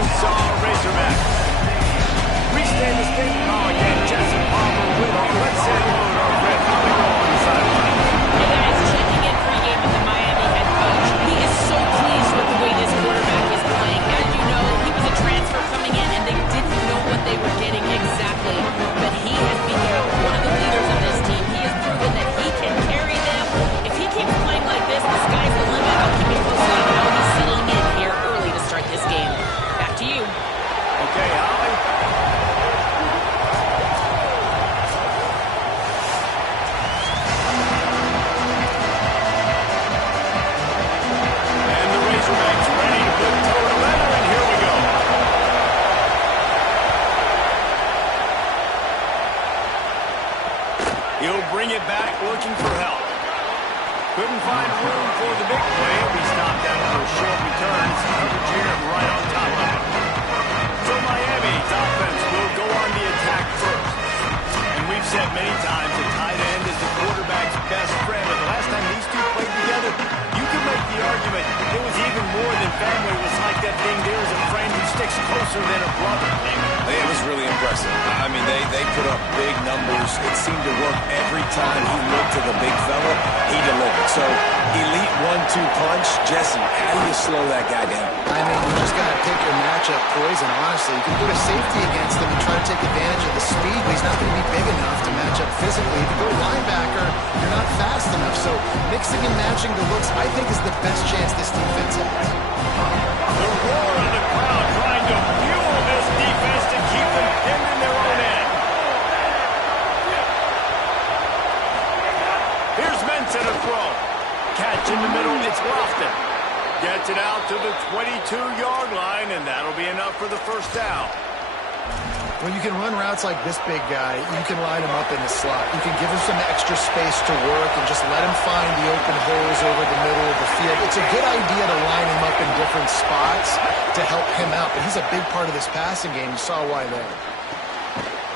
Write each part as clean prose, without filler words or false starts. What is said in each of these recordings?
Arkansas Razorbacks. Restate the state. Oh, again, Jesse Palmer with you. Let's say hello to our friend Holly Rowe on the sideline. Hey guys, checking in pregame with the Miami head coach. He is so pleased with the way this quarterback is playing. As you know, he was a transfer coming in, and they didn't know what they were getting exactly. But he has become one of the leaders of this team. He has proven that he can carry them. If he keeps playing like this, the sky's the limit. I'll keep you posted on how he's settling in here early to start this game. Back to you. Okay, Holly. And the Razorbacks ready to put toe to leather, and here we go. He'll bring it back looking for help. Couldn't find room for the big play. We stopped after a short return. Coverage here right on top of it. So Miami's offense will go on the attack first. And we've said many times that tight end is the quarterback's best friend. But the last time these two played together, you can make the argument it was even more than family. It was like that thing there is a friend who sticks closer than a brother. It was really impressive. I mean, they put up big numbers. It seemed to work every time he looked to the big fella. He delivered. So, elite 1-2 punch. Jesse, how do you slow that guy down? I mean, you just got to pick your matchup poison, honestly. You can put a safety against him and try to take advantage of the speed, but he's not going to be big enough to match up physically. If you go linebacker, you're not fast enough. So, mixing and matching the looks, I think, is the best chance this defense has. The roar of the crowd trying to fuel this defense to keep them pinned in their own end. Here's Mensa to throw. Catch in the middle, it's Lofton. Gets it out to the 22-yard line, and that'll be enough for the first down. When you can run routes like this big guy, you can line him up in the slot. You can give him some extra space to work and just let him find the open holes over the middle of the field. It's a good idea to line him up in different spots to help him out, but he's a big part of this passing game. You saw why there.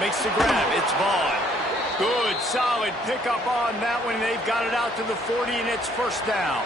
Makes the grab. It's Vaughn. Good, solid pickup on that one. They've got it out to the 40, and it's first down.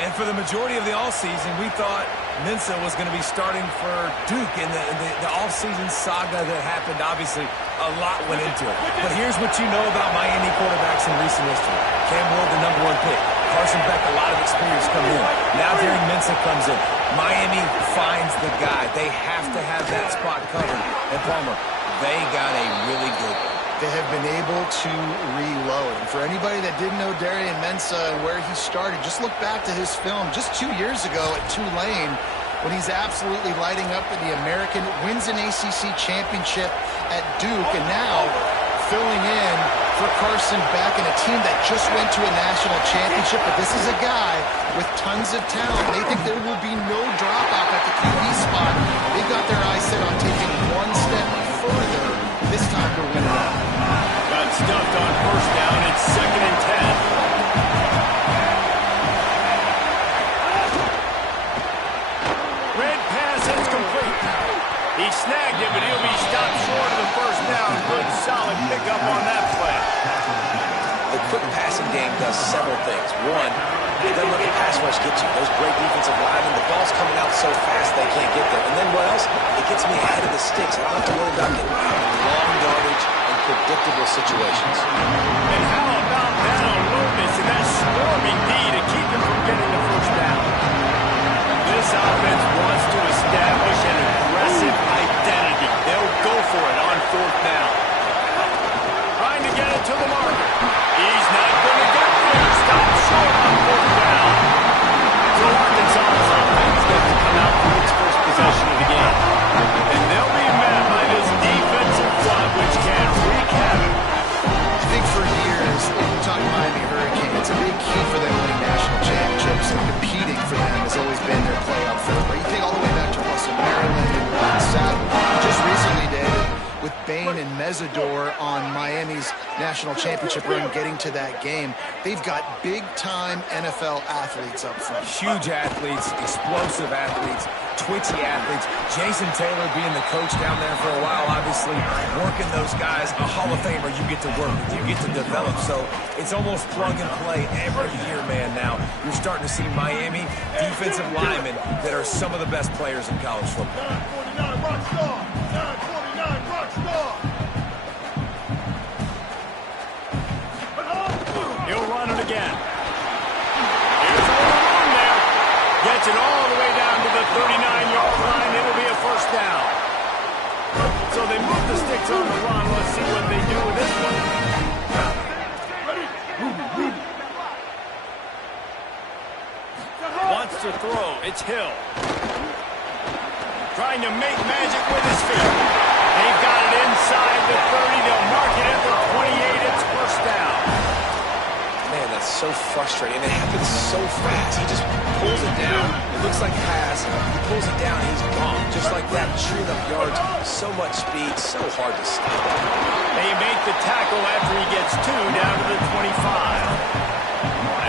And for the majority of the offseason, we thought Mensa was going to be starting for Duke in the offseason saga that happened. Obviously, a lot went into it. But here's what you know about Miami quarterbacks in recent history. Cam Ward, the #1 pick. Carson Beck, a lot of experience coming in. Now Darren Mensa comes in. Miami finds the guy. They have to have that spot covered. And Palmer, they got a really good one. They have been able to reload. And for anybody that didn't know Darian Mensah and where he started, just look back to his film just 2 years ago at Tulane when he's absolutely lighting up in the American, wins an ACC championship at Duke, and now filling in for Carson Beck and a team that just went to a national championship. But this is a guy with tons of talent. They think there will be no drop-off at the QB spot. They've got their eyes set on taking one step further this time to win it out. Got stuffed on first down. It's 2nd and 10. Red pass is complete. He snagged it, but he'll be stopped short of the first down. Good, solid pickup on that play. The quick passing game does several things. One, it doesn't let the pass rush get you. Those great defensive linemen, the ball's coming out so fast they can't get there. And then what else? It gets me ahead of the sticks. I don't have to worry about getting out in long yardage and predictable situations. And how about that alertness and that swarming D to keep him from getting the first down? This offense wants to establish an aggressive identity. They'll go for it on 4th down. Trying to get it to the marker. He's not going to get there. Stop short on 4th down. So Arkansas's offense gets to come out for its first possession of the game. And they'll be met by this defensive front, which can wreak havoc. I think for years, you talk Miami Hurricane, it's a big key for them winning national championships, and competing for them has always been their playoff field. Right? You think all the way back to Russell, Maryland, and Ron Sapp. Just recently, David, with Bain and Mesidor on Miami's national championship run getting to that game, they've got big-time NFL athletes up front. Huge athletes, explosive athletes, twitchy athletes. Jason Taylor being the coach down there for a while, obviously working those guys. A Hall of Famer you get to work with, you get to develop. So it's almost plug and play every year, man. Now you're starting to see Miami defensive linemen that are some of the best players in college football. 949 Rockstar! 949 Rockstar! He'll run it again. Here's a little room there. Gets it all the way down to the 39-yard line. It'll be a first down. So they move the sticks on the run. Let's see what they do with this one. Wants to throw. It's Hill. Trying to make magic with his feet. They've got it inside the 30. They'll mark it at the 28. It's first down. Man, that's so frustrating. It happens so fast. He just pulls it down. It looks like a pass. He pulls it down. He's gone. Just like that. Chewing up yards. So much speed. So hard to stop. They make the tackle after he gets 2 down to the 25.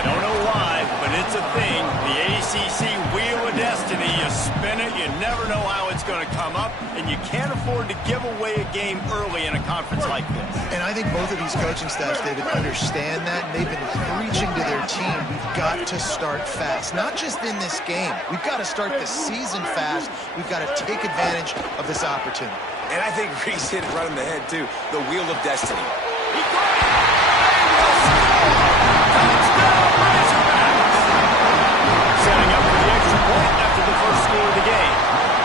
I don't know why, but it's a thing. The ACC Wheel of Destiny. You spin it, you never know how it's going to come up, and you can't afford to give away a game early in a conference like this. And I think both of these coaching staffs, David, understand that, and they've been preaching to their team, we've got to start fast. Not just in this game. We've got to start the season fast. We've got to take advantage of this opportunity. And I think Reese hit it right in the head, too. The Wheel of Destiny. He got it! Touchdown, Razorbacks! Setting up for the extra point after the first score of the game.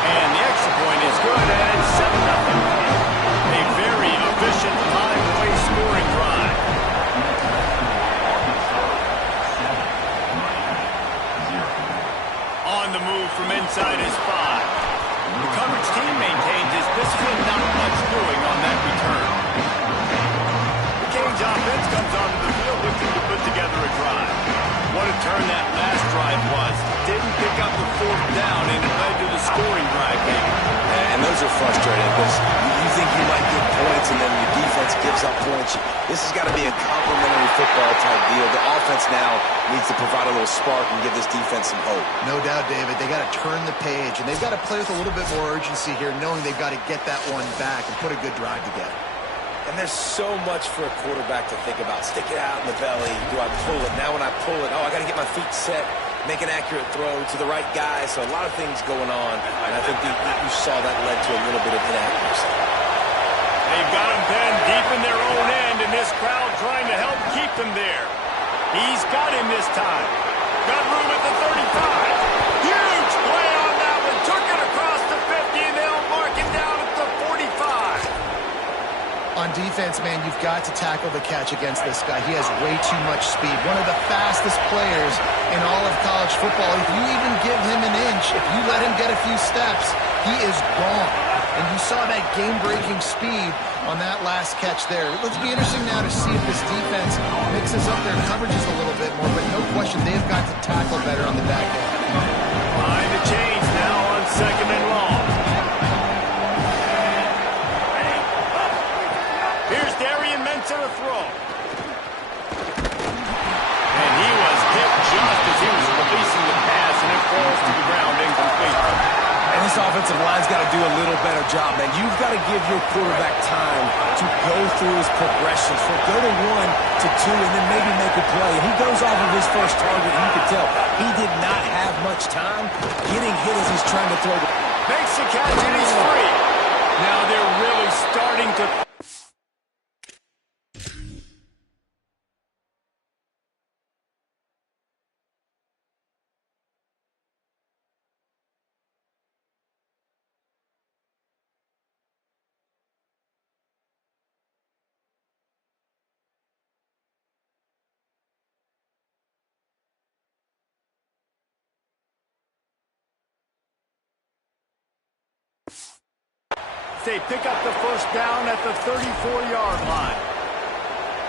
And the extra point is good, and it's 7-0. A very efficient five-way scoring drive. On the move from inside his 5. The coverage team maintains his discipline, not much doing on that return. The Canes offense comes onto the field looking to put together a drive. What a turn that last drive was. Didn't pick up the 4th down, and it led to the scoring drive game. And those are frustrating because you think you might get points and then your defense gives up points. This has got to be a complementary football type deal. The offense now needs to provide a little spark and give this defense some hope. No doubt, David. They got to turn the page, and they've got to play with a little bit more urgency here, knowing they've got to get that one back and put a good drive together. And there's so much for a quarterback to think about. Stick it out in the belly. Do I pull it? Now when I pull it, I got to get my feet set, make an accurate throw to the right guy. So a lot of things going on, and I think you saw that led to a little bit of inaccuracy. They've got him pinned deep in their own end, and this crowd trying to help keep them there. He's got him this time. Got room at the 35. Huge play on that one. Took it across the 50, and they'll mark it down at the 45. On defense, man, you've got to tackle the catch against this guy. He has way too much speed. One of the fastest players in all of college football. If you even give him an inch, if you let him get a few steps, he is gone. And you saw that game-breaking speed on that last catch there. Let's be interesting now to see if this defense mixes up their coverages a little bit more, but no question they've got to tackle better on the back end. Line to change now on 2nd and long. Here's Darian Mensa to throw. And he was hit just as he was releasing the pass, and it falls to the ground incomplete. And this offensive line's got to do a little better job, man. You've got to give your quarterback time to go through his progressions. From go to 1 to 2 and then maybe make a play. And he goes off of his first target, and you can tell he did not have much time getting hit as he's trying to throw. Makes the catch, and he's free. Now they're really starting to... They pick up the first down at the 34-yard line.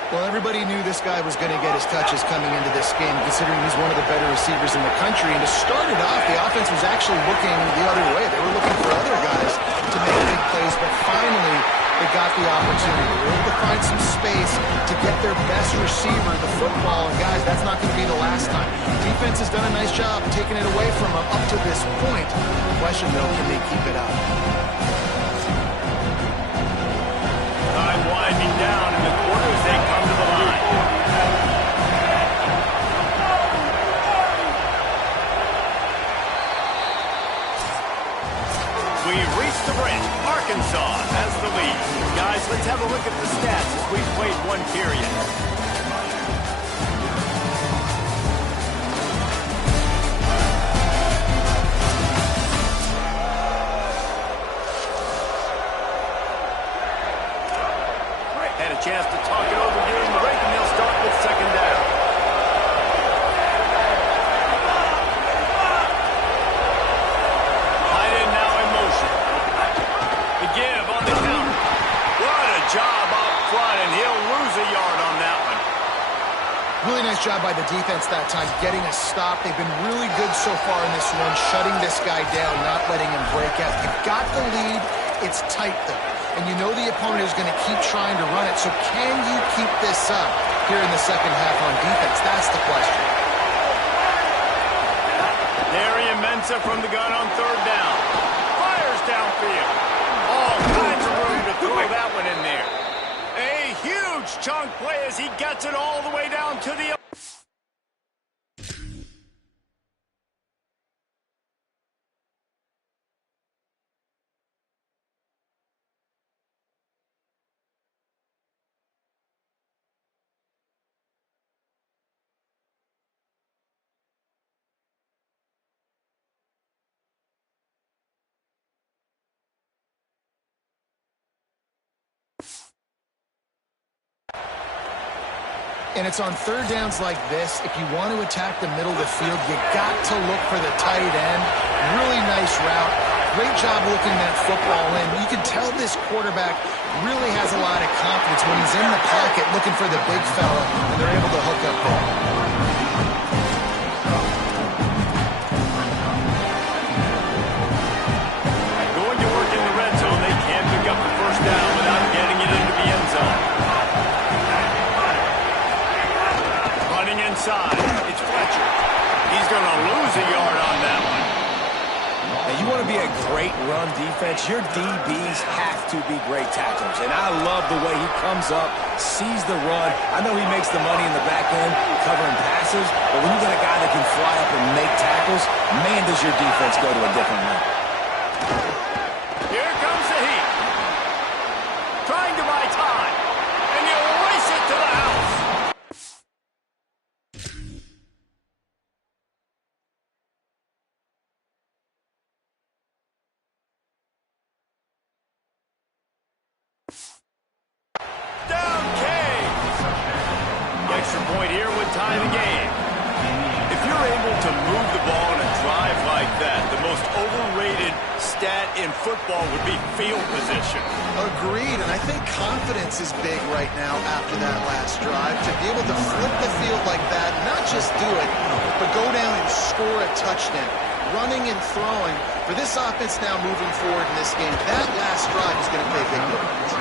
Well, everybody knew this guy was going to get his touches coming into this game, considering he's one of the better receivers in the country. And to start it off, the offense was actually looking the other way. They were looking for other guys to make big plays, but finally they got the opportunity. They were able to find some space to get their best receiver the football. And, guys, that's not going to be the last time. Defense has done a nice job taking it away from them up to this point. The question, though, can they keep it up? Time winding down in the quarter as they come to the line. We've reached the break. Arkansas has the lead. Guys, let's have a look at the stats as we've played one period. Had a chance to talk it over during the break, and they'll start with second down. Tight end now in motion. The give on the counter. What a job up front, and he'll lose a yard on that one. Really nice job by the defense that time, getting a stop. They've been really good so far in this one, shutting this guy down, not letting him break out. You've got the lead. It's tight, though. And you know the opponent is going to keep trying to run it. So can you keep this up here in the second half on defense? That's the question. Darian Mensah from the gun on third down. Fires downfield. All kinds of room to throw that one in there. A huge chunk play as he gets it all the way down to the... And it's on third downs like this. If you want to attack the middle of the field, you got to look for the tight end. Really nice route. Great job looking that football in. You can tell this quarterback really has a lot of confidence when he's in the pocket looking for the big fella, and they're able to hook up there. Going to work in the red zone. They can't pick up the first down without getting it into the end zone. Running inside. It's Fletcher. He's going to lose a yard on that one. Now, you want to be a great run defense, your DBs have to be great tacklers. And I love the way he comes up, sees the run. I know he makes the money in the back end covering passes, but when you got a guy that can fly up and make tackles, man, does your defense go to a different level. Here comes the heat. Trying to buy time. And he'll race it to the house. Extra point here would tie the game. If you're able to move the ball in a drive like that, the most overrated stat in football would be field position. Agreed, and I think confidence is big right now after that last drive. To be able to flip the field like that, not just do it, but go down and score a touchdown. Running and throwing. For this offense now moving forward in this game, that last drive is going to pay big dividends.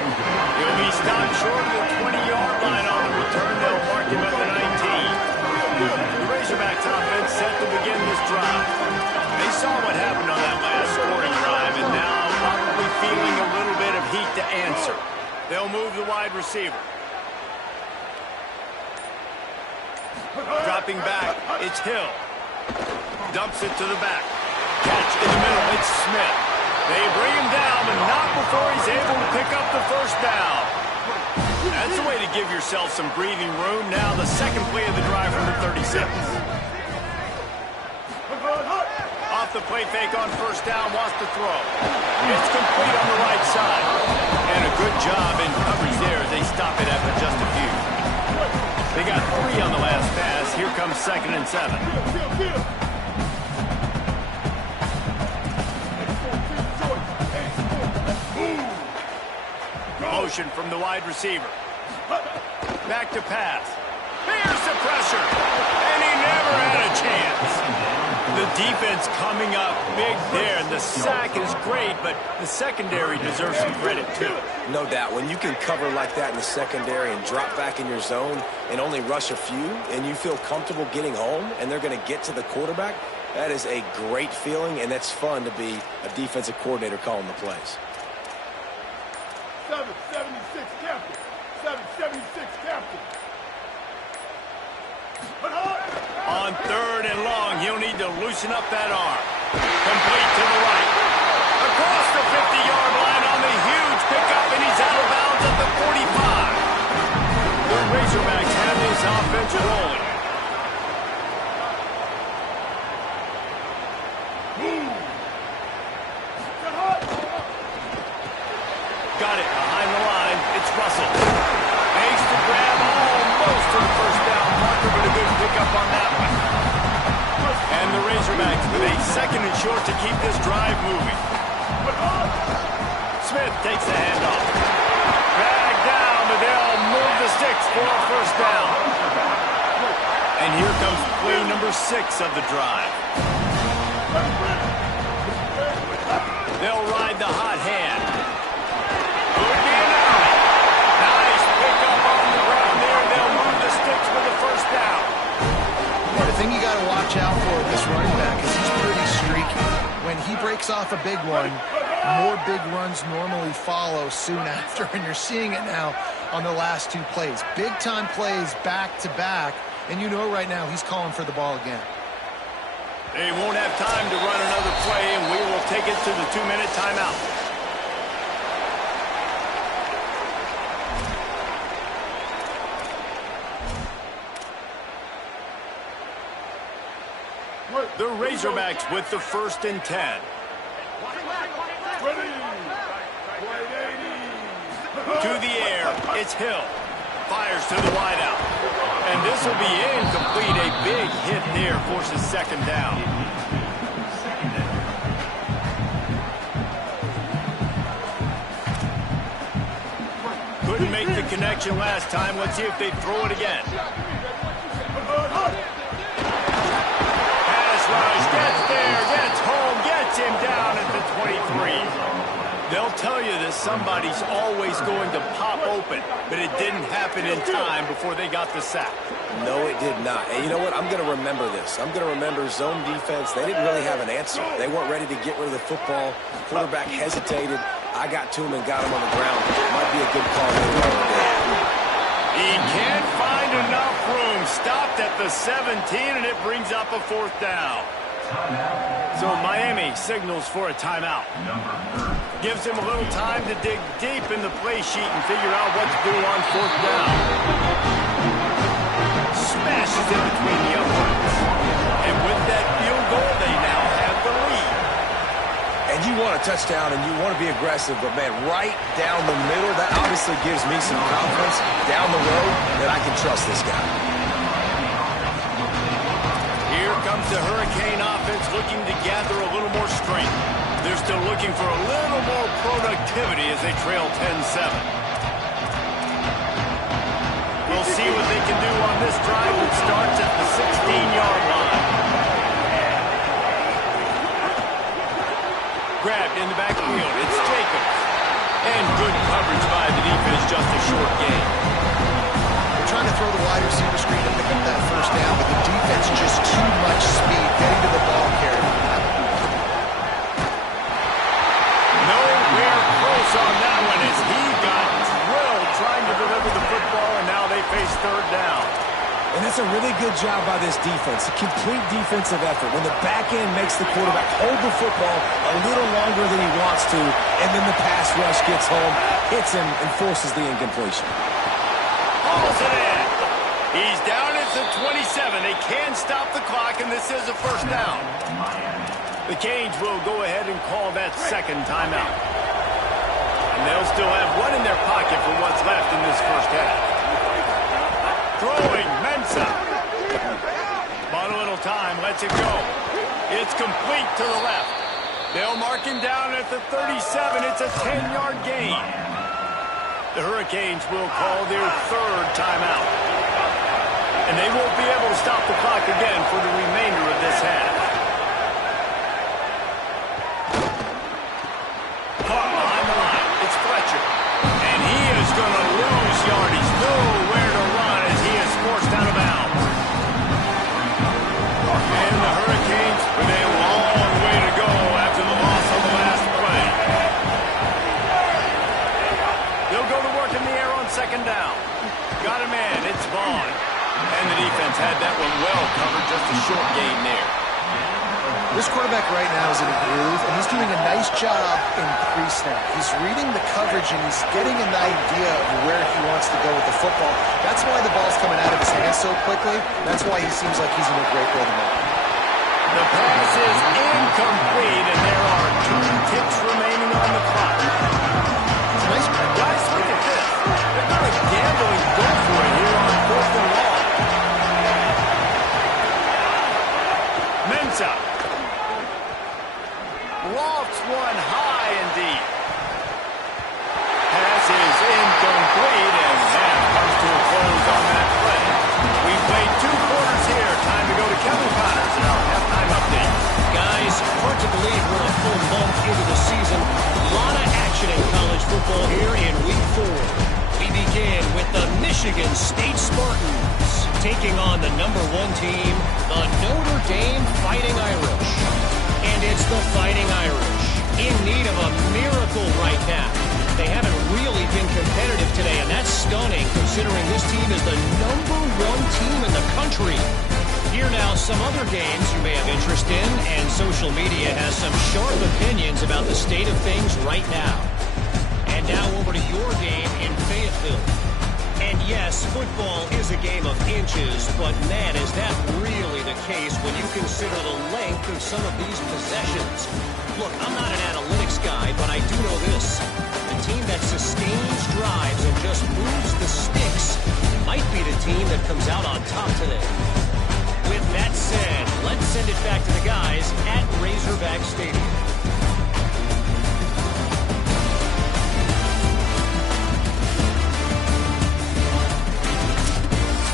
He'll be stopped short of the 20-yard line on the return. They'll mark him at the 19. The Razorbacks offense set to begin this drive. They saw what happened on that last scoring drive, and now probably feeling a little bit of heat to answer. They'll move the wide receiver. Dropping back, it's Hill. Dumps it to the back. Catch in the middle, it's Smith. They bring him down, but not before he's able to pick up the first down. That's a way to give yourself some breathing room. Now the second play of the drive from the 36. Off the play fake on first down, wants to throw. It's complete on the right side. And a good job in coverage there as they stop it after just a few. They got 3 on the last pass. Here comes 2nd and 7. Motion from the wide receiver. Back to pass. Here's the pressure. And he never had a chance. The defense coming up big there, and the sack is great, but the secondary deserves some credit too. No doubt. When you can cover like that in the secondary and drop back in your zone and only rush a few, and you feel comfortable getting home, and they're going to get to the quarterback, that is a great feeling, and that's fun to be a defensive coordinator calling the plays. 776 captain. 776 captain. On 3rd and long, he'll need to loosen up that arm. Complete to the right. Across the 50-yard line on the huge pickup, and he's out of bounds at the 45. The Razorbacks have this offense rolling. Got it behind the line. It's Russell. Makes the grab almost to the first down marker, but a good pickup on that one. And the Razorbacks with a 2nd and short to keep this drive moving. Smith takes the handoff. Drag down, but they'll move the sticks for a first down. And here comes play number 6 of the drive. They'll ride the hot hand. Could be an alley. Nice pickup on the ground there. They'll move the sticks for the first down. The thing you got to watch out for with this running back is he's pretty streaky. When he breaks off a big one, more big runs normally follow soon after, and you're seeing it now on the last 2 plays. Big-time plays back-to-back, and you know right now he's calling for the ball again. They won't have time to run another play, and we will take it to the 2-minute timeout. The Razorbacks with the 1st and 10. To the air, it's Hill. Fires to the wideout. And this will be incomplete. A big hit there forces 2nd down. Couldn't make the connection last time. Let's see if they throw it again. Rush gets there, gets home, gets him down at the 23. They'll tell you that somebody's always going to pop open, but it didn't happen in time before they got the sack. No, it did not. And you know what? I'm going to remember this. I'm going to remember zone defense. They didn't really have an answer. They weren't ready to get rid of the football. Quarterback hesitated. I got to him and got him on the ground. Might be a good call. He can't find enough room. Stopped at the 17, and it brings up a 4th down. So Miami signals for a timeout. Gives him a little time to dig deep in the play sheet and figure out what to do on 4th down. Smashes in between the uprights. And with that field goal, they now have the lead. And you want a touchdown and you want to be aggressive, but man, right down the middle, that obviously gives me some confidence down the road that I can trust this guy. Here comes the Hurricane offense looking to gather a little more strength. They're still looking for a little more productivity as they trail 10-7. We'll see what they can do on this drive that starts at the 16-yard line. Grabbed in the backfield. It's Jacobs. And good coverage by the defense, just a short gain. They're trying to throw the wide receiver screen to pick up that first down, but the defense just too much speed getting to the ball carrier. Nowhere close on that one as he got drilled trying to deliver the football, and now they face 3rd down. And that's a really good job by this defense, a complete defensive effort. When the back end makes the quarterback hold the football a little longer than he wants to, and then the pass rush gets home, hits him, and forces the incompletion. Pulls it in. He's down at the 27. They can stop the clock, and this is a 1st down. The Canes will go ahead and call that 2nd timeout. And they'll still have one in their pocket for what's left in this 1st half. Throwing, Mensa. Bought a little time, lets it go. It's complete to the left. They'll mark him down at the 37. It's a 10-yard gain. The Hurricanes will call their 3rd timeout. And they won't be able to stop the clock again for the remainder of this half. quarterback right now is in a groove, and he's doing a nice job in pre-snap. He's reading the coverage, and he's getting an idea of where he wants to go with the football. That's why the ball's coming out of his hands so quickly. That's why he seems like he's in a great rhythm. The pass is incomplete, and there are 2 ticks remaining on the clock. Nice play. Guys, look at this. They're going to gamble and go for it here on 4th and long. Mensa. Lofts one high and deep. Pass is incomplete, and that comes to a close on that play. We've played 2 quarters here. Time to go to Kevin Connors in our halftime update. Guys, hard to believe we're a full month into the season. A lot of action in college football here in Week 4. We begin with the Michigan State Spartans taking on the #1 team, the Notre Dame Fighting Irish. And it's the Fighting Irish in need of a miracle right now. They haven't really been competitive today, and that's stunning considering this team is the #1 team in the country. Here now, some other games you may have interest in, and social media has some sharp opinions about the state of things right now. And now over to your game in Fayetteville. And yes, football is a game of inches, but man, is that really the case when you consider the length of some of these possessions. Look, I'm not an analytics guy, but I do know this. The team that sustains drives and just moves the sticks might be the team that comes out on top today. With that said, let's send it back to the guys at Razorback Stadium.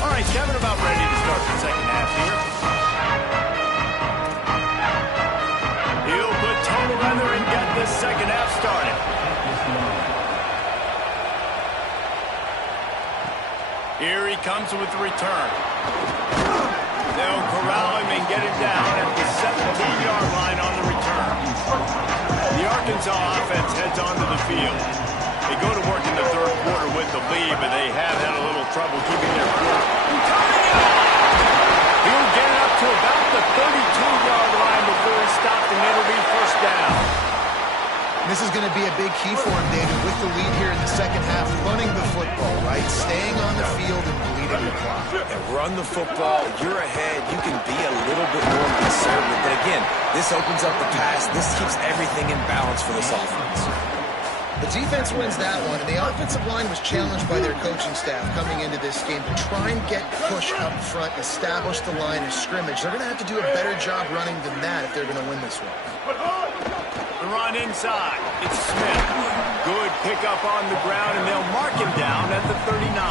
All right, Kevin, about ready to start the second half here. He'll put total leather and get this second half started. Here he comes with the return. They'll corral him and get him down at the 17-yard line on the return. The Arkansas offense heads onto the field. They go to work in the 3rd quarter with the lead, but they have had a little trouble keeping their cool. He'll get it up to about the 32-yard line before he's stopped, and it'll be first down. This is going to be a big key for him, David, with the lead here in the second half, running the football, right? Staying on the field and bleeding the clock. And run the football. You're ahead. You can be a little bit more conservative. But again, this opens up the pass. This keeps everything in balance for this offense. The defense wins that one, and the offensive line was challenged by their coaching staff coming into this game to try and get push up front, establish the line of scrimmage. They're going to have to do a better job running than that if they're going to win this one. The run inside. It's Smith. Good pickup on the ground, and they'll mark him down at the 39.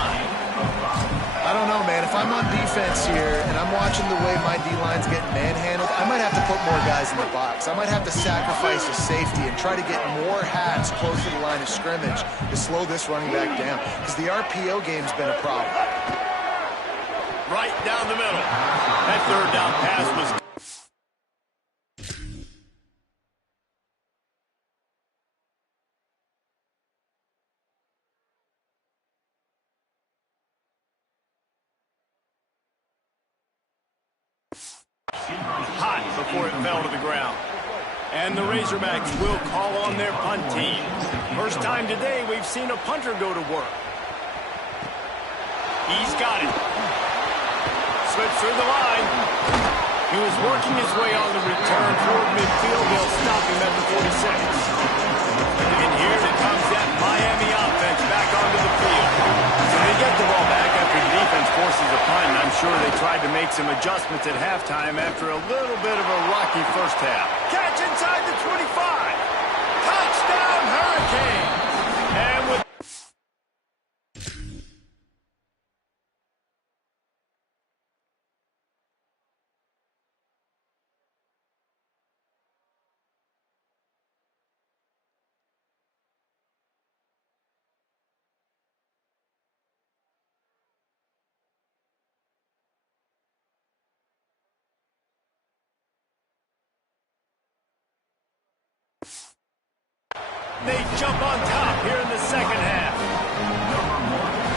I don't know, man. If I'm on defense here and I'm watching the way my D-line's getting manhandled, I might have to put more guys in the box. I might have to sacrifice a safety and try to get more hats close to the line of scrimmage to slow this running back down, because the RPO game's been a problem. Right down the middle. That 3rd down pass was hot before it fell to the ground. And the Razorbacks will call on their punt team. First time today we've seen a punter go to work. He's got it. Slips through the line. He was working his way on the return toward midfield. They'll stop him at the 46. And here it comes that Miami offense back onto the field. So they get the ball back after the defense forces a punt, and I'm sure they tried to make some adjustments at halftime after a little bit of a rocky first half. Catch inside the 25. Touchdown, Hurricane. And with they jump on top here in the second half.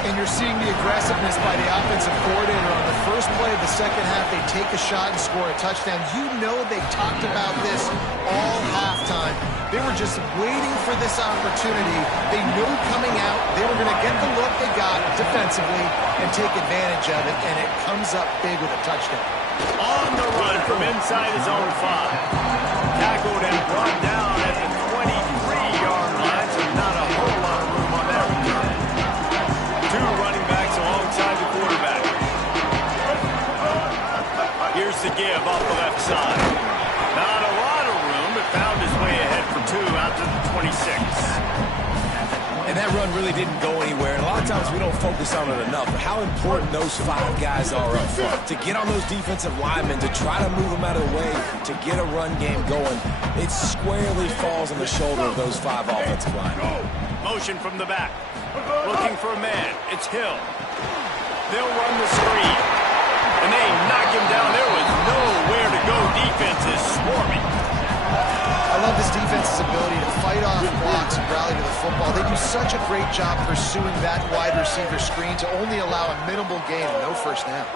And you're seeing the aggressiveness by the offensive coordinator on the first play of the second half. They take a shot and score a touchdown. You know they talked about this all halftime. They were just waiting for this opportunity. They knew coming out they were going to get the look they got defensively and take advantage of it, and it comes up big with a touchdown. On the run from inside his own 5. Tackled and brought down at the 23-yard line, so not a whole lot of room on that return. 2 running backs alongside the quarterback. Here's the give off the left side. Not a lot of room, but found his way ahead for 2 out to the 26. And that run really didn't go anywhere. And a lot of times we don't focus on it enough. But how important those 5 guys are up front. To get on those defensive linemen, to try to move them out of the way, to get a run game going, it squarely falls on the shoulder of those 5 offensive linemen. Motion from the back. Looking for a man. It's Hill. They'll run the screen. And they knock him down. There was nowhere to go. Defense is swarming. I love this defense's ability to fight off blocks and rally to the football. They do such a great job pursuing that wide receiver screen to only allow a minimal gain and no first down.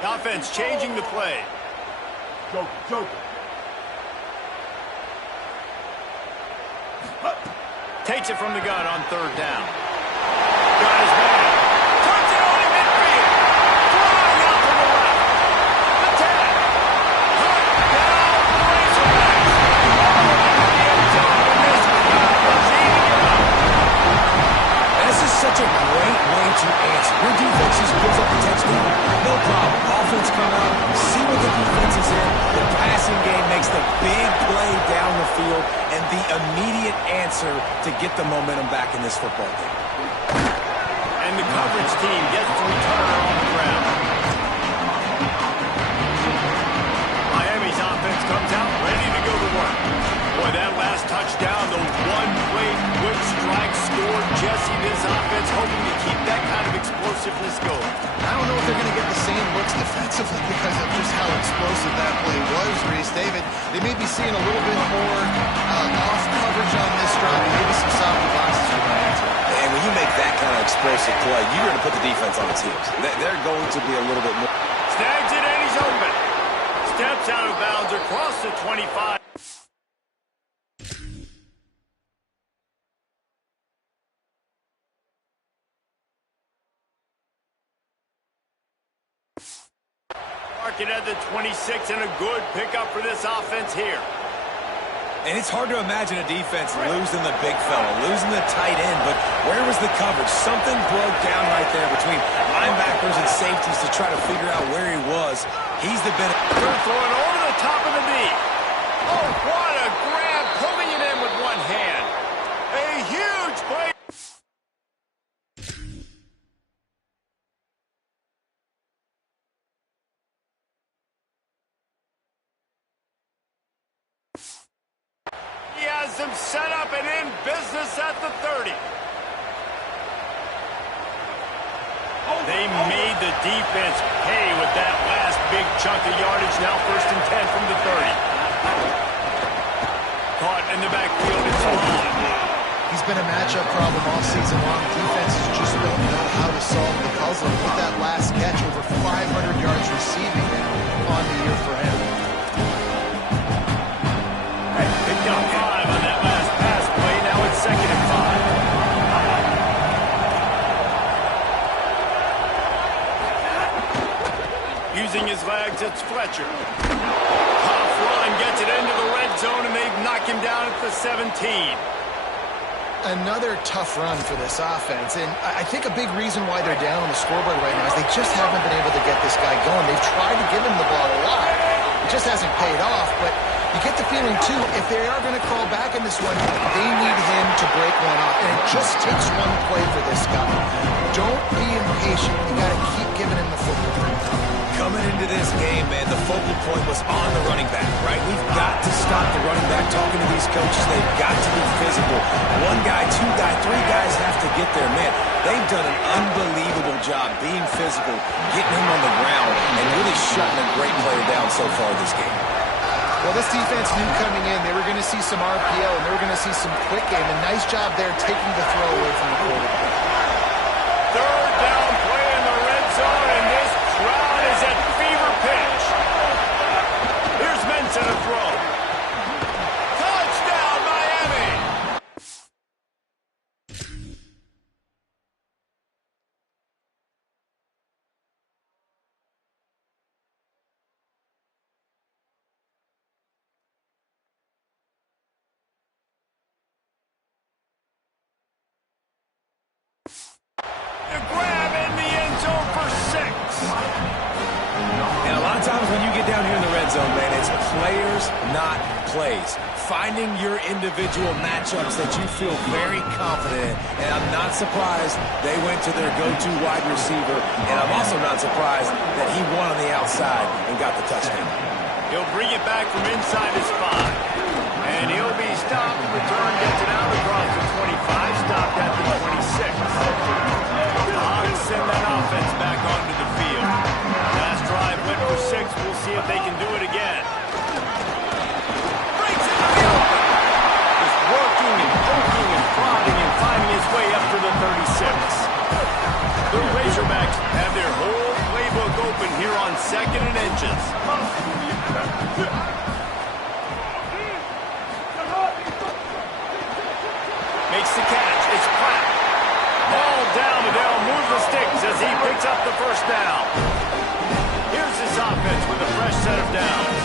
The offense changing the play. Joker. Takes it from the gun on 3rd down. Got his man. Turns it on in midfield. Flying out to the left. Attack. Hunt down the Razorbacks. The end zone, and this crowd was eating it up. This is such a great way to answer. Your defense just gives up a touchdown. No problem. Offense come out, see what the defense is in. The passing game makes the big play down the field and the immediate answer to get the momentum back in this football game. And the coverage team gets the returner on the ground. Miami's offense comes out ready to go to work. Boy, that last touchdown, the one-play quick strike score. Jesse, this offense hoping to keep that kind of explosiveness going. I don't know if they're going to get the same looks defensively because of just how explosive that play was, Reese. David, they may be seeing a little bit more off coverage on this drive and maybe some soggy boxes for Miami. And when you make that kind of explosive play, you're going to put the defense on its heels. They're going to be a little bit more. Snags it and he's open. Steps out of bounds across the 25. Mark it at the 26 and a good pickup for this offense here. And it's hard to imagine a defense losing the big fella, losing the tight end, but where was the coverage? Something broke down right there between linebackers and safeties to try to figure out where he was. He's the benefit. They're throwing over the top of the knee. Oh, what a grab, pulling it in with one hand. A huge play. He has them set up and in business at the 30. They made the defense pay with that last big chunk of yardage. Now 1st and 10 from the 30. Caught in the backfield. It's on. He's been a matchup problem all season long. Defenses just don't know how to solve the puzzle. With that last catch, over 500 yards receiving on the year for him. Picked up 5 on that last pass play. Now it's 2nd and 5. Using his legs, it's Fletcher. Tough run, gets it into the red zone, and they knock him down at the 17. Another tough run for this offense, and I think a big reason why they're down on the scoreboard right now is they just haven't been able to get this guy going. They've tried to give him the ball a lot. It just hasn't paid off, but you get the feeling, too, if they are going to crawl back in this one, they need him to break one off, and it just takes one play for this guy. Don't be impatient. You got to keep giving him the football. Coming into this game, man, the focal point was on the running back, right? We've got to stop the running back. Talking to these coaches, they've got to be physical. One guy, 2 guys, 3 guys have to get there. Man, they've done an unbelievable job being physical, getting him on the ground, and really shutting a great player down so far this game. Well, this defense knew coming in they were going to see some RPO, and they were going to see some quick game. A nice job there taking the throw away from the quarterback. 3rd down. down here in the red zone, man, it's players, not plays. Finding your individual matchups that you feel very confident in. And I'm not surprised they went to their go-to wide receiver. And I'm also not surprised that he won on the outside and got the touchdown. He'll bring it back from inside his 5. And he'll be stopped. Return gets it out across the 25. Stopped at the 26. The Hawks send that offense back onto the field. Last drive went for 6. We'll see if they can do it again. Breaks it to the open. Just working and poking and prodding and finding his way up to the 36. The Razorbacks have their whole playbook open here on 2nd and inches. Makes the catch. It's Pratt. Ball down, and they'll move the sticks as he picks up the first down. Here's this offense with a fresh set of downs.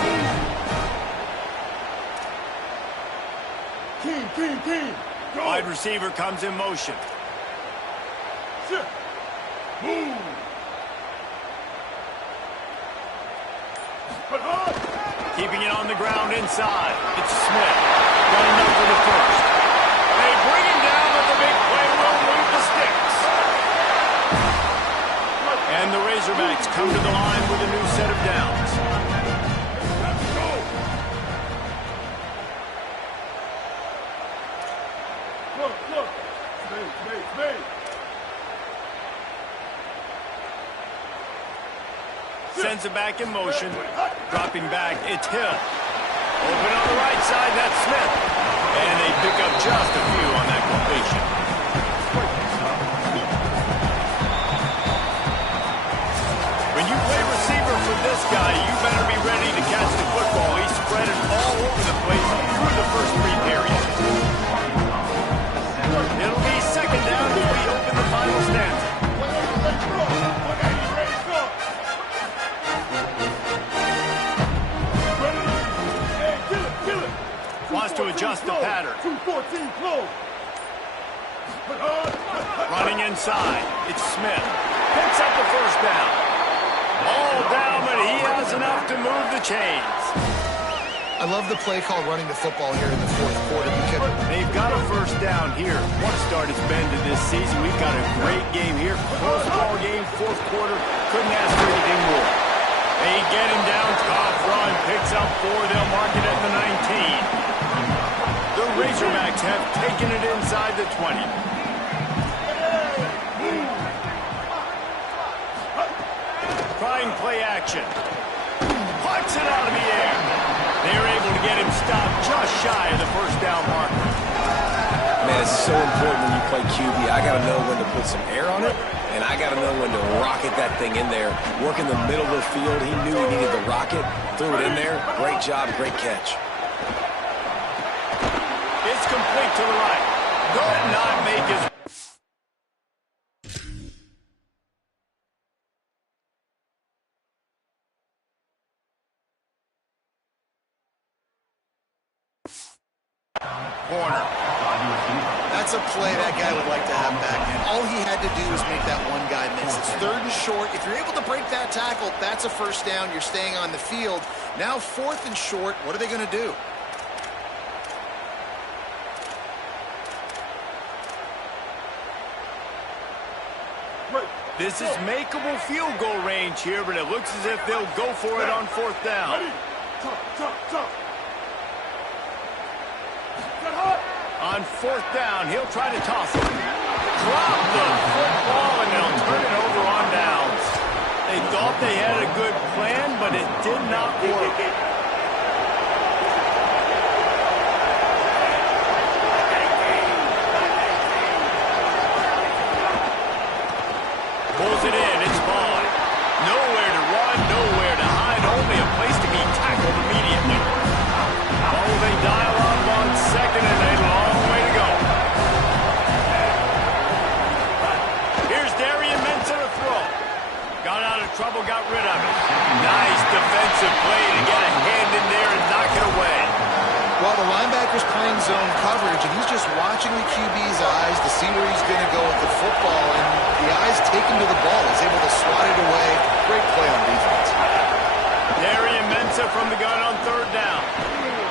Team. Go. Wide receiver comes in motion. Sit. Move. Keeping it on the ground inside. It's Smith. Got enough for the first. They bring him down, but the big play will move the sticks. And the Razorbacks come to the line with a new set of downs. Look. Space. Sends it back in motion. Dropping back, it's Hill. Open on the right side, that's Smith. And they pick up just a few on that completion. When you play receiver for this guy, you better be ready to catch the football. He's spread it all over the place through the first 3 periods. It'll be 2nd down as we open the final stanza. Wants to adjust the pattern. 2-14 close. Running inside. It's Smith. Picks up the first down. All down, but he has enough to move the chains. I love the play called running the football here in the 4th quarter because They've got a first down here. What start it's been to this season. We've got a great game here. Close ball game, 4th quarter. Couldn't ask for anything more. They get him down. Tough run. Picks up 4. They'll mark it at the 19. The Razorbacks have taken it inside the 20. Trying play action. Puts it out of the air. They're able to get him stopped just shy of the first down marker. Man, it's so important when you play QB. I got to know when to put some air on it, and I got to know when to rocket that thing in there. Work in the middle of the field. He knew he needed the rocket. Threw it in there. Great job, great catch. It's complete to the right. Could not make his... corner. that's a play that guy would like to have back. And all he had to do was make that one guy miss. It's 3rd and short. If you're able to break that tackle, that's a first down. You're staying on the field. Now 4th and short. What are they going to do? This is makeable field goal range here, but it looks as if they'll go for it on 4th down. Top. On 4th down, he'll try to toss it. Drop the football, and they'll turn it over on downs. They thought they had a good plan, but it did not work. Pulls it in, it's Vaughn. Nowhere to run, nowhere to hide, only a place to be tackled immediately. Oh, they dial up on 2nd and a long way to go. Here's Darian Mensah to throw. Got out of trouble, got rid of it. Nice defensive play to get a hand in there and knock it away. Well, the linebacker's playing zone coverage, and he's just watching the QB's eyes to see where he's going to go with the football, and the eyes take him to the ball. He's able to swat it away. Great play on defense. Darian Mensah Mensa from the gun on third down.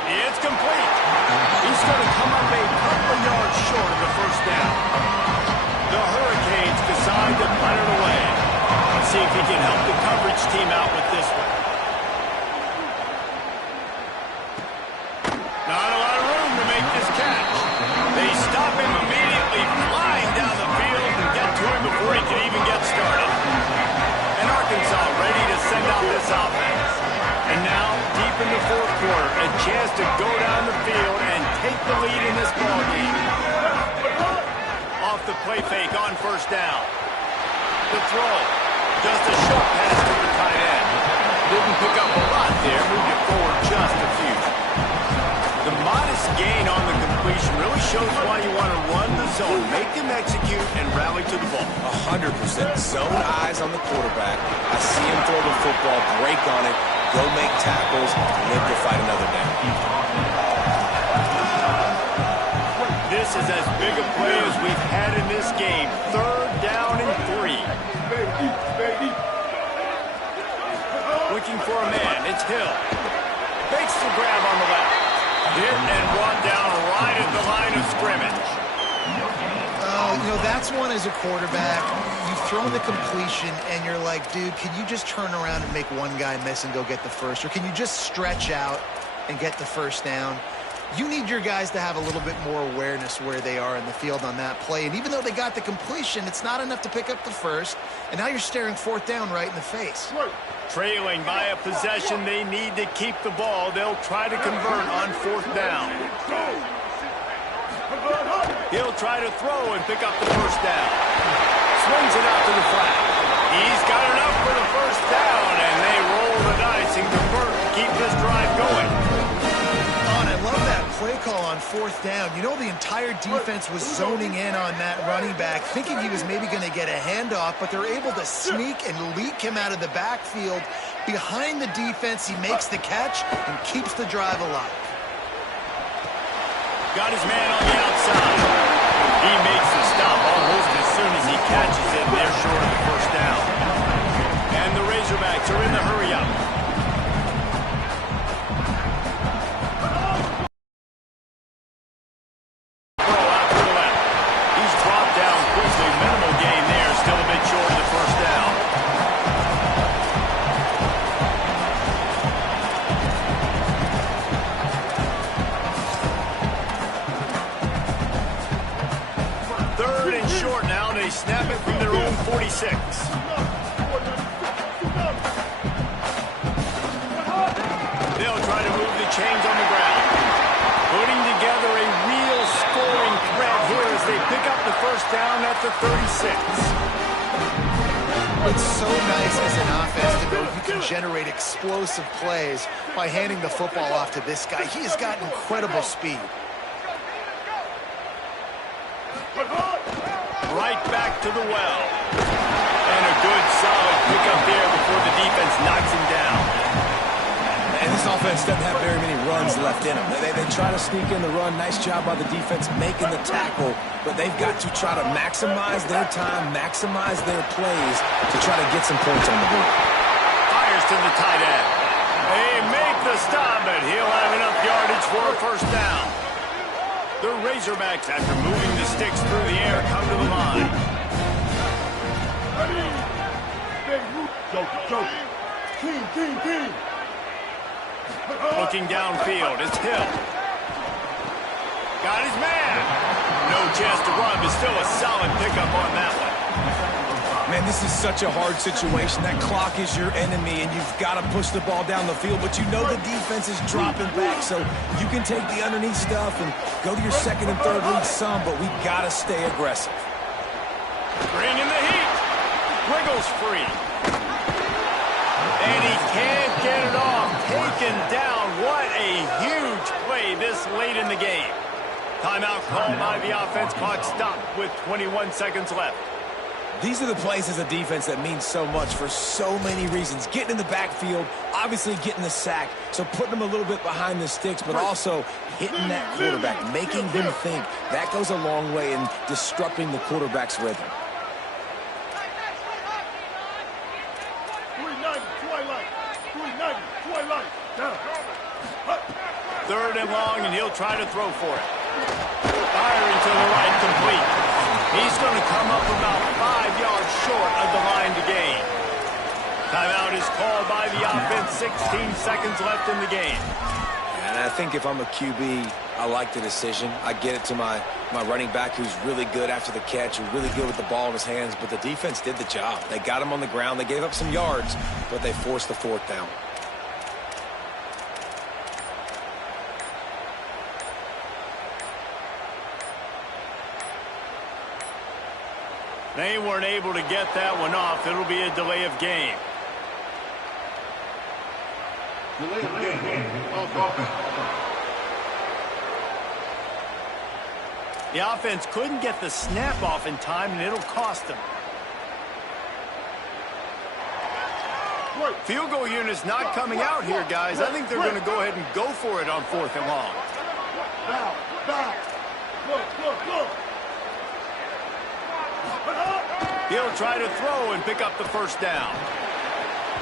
It's complete. He's going to come up a couple of yards short of the first down. The Hurricanes decide to punt it away. Let's see if he can help the coverage team out with this one. Not a lot of room to make this catch. They stop him immediately, flying down the field and get to him before he can even get started. And Arkansas ready to send out this offense. And now, deep in the fourth quarter, a chance to go down the field and take the lead in this ballgame. Off the play fake on first down. The throw. Just a short pass to the tight end. Didn't pick up a lot there. Moved it forward just a few. The modest gain on the completion really shows why you want to run the zone, make them execute, and rally to the ball. 100%. Zone eyes on the quarterback. I see him throw the football, break on it, go make tackles, live to fight another down. This is as big a play as we've had in this game. Third down and 3. Looking for a man. It's Hill. Fakes the grab on the left. Hit and brought down right at the line of scrimmage. You know, that's one as a quarterback. You've thrown the completion, and you're like, dude, can you just turn around and make one guy miss and go get the first? Or can you just stretch out and get the first down? You need your guys to have a little bit more awareness where they are in the field on that play. And even though they got the completion, it's not enough to pick up the first. And now you're staring fourth down right in the face. Trailing by a possession, they need to keep the ball. They'll try to convert on fourth down. He'll try to throw and pick up the first down. Swings it out to the flat. He's got enough for the first down, and they roll the dice and convert to keep this drive going. I love that play call on fourth down. You know, the entire defense was zoning in on that running back, thinking he was maybe going to get a handoff, but they're able to sneak and leak him out of the backfield. Behind the defense, he makes the catch and keeps the drive alive. Got his man on the outside. He makes the stop almost as soon as he catches it. They're short of the first down. And the Razorbacks are in the hurry-up. Snap it from their own 46. They'll try to move the chains on the ground. Putting together a real scoring threat here as they pick up the first down at the 36. It's so nice as an offense to know you can generate explosive plays by handing the football off to this guy. He has got incredible speed. Right back to the well. And a good, solid pickup there before the defense knocks him down. And this offense doesn't have very many runs left in them. They try to sneak in the run. Nice job by the defense making the tackle. But they've got to try to maximize their time, maximize their plays to try to get some points on the board. Fires to the tight end. They make the stop, but he'll have enough yardage for a first down. The Razorbacks, after moving the sticks through the air, come to the line. Looking downfield, it's Hill. Got his man. No chance to run, but still a solid pickup on that one. Man, this is such a hard situation. That clock is your enemy, and you've got to push the ball down the field, but you know the defense is dropping back, so you can take the underneath stuff and go to your second and third read some, but we got to stay aggressive. Bringing the heat. Wiggles free. And he can't get it off. Taken down. What a huge play this late in the game. Timeout called by the offense. Clock stopped with 21 seconds left. These are the plays as a defense that mean so much for so many reasons. Getting in the backfield, obviously getting the sack, so putting them a little bit behind the sticks, but also hitting that quarterback, making them think. That goes a long way in disrupting the quarterback's rhythm. 390, Twilight. 390, Twilight. He'll try to throw for it. Firing to the right, complete. He's going to come up about 5 yards short of the line to gain. Timeout is called by the offense. 16 seconds left in the game. And I think if I'm a QB, I like the decision. I get it to my running back who's really good after the catch, who's really good with the ball in his hands, but the defense did the job. They got him on the ground. They gave up some yards, but they forced the fourth down. They weren't able to get that one off. It'll be a delay of game. Delay of game. The offense couldn't get the snap off in time, and it'll cost them. Field goal unit's not coming out here, guys. I think they're going to go ahead and go for it on 4th and long. Down. Look. He'll try to throw and pick up the first down.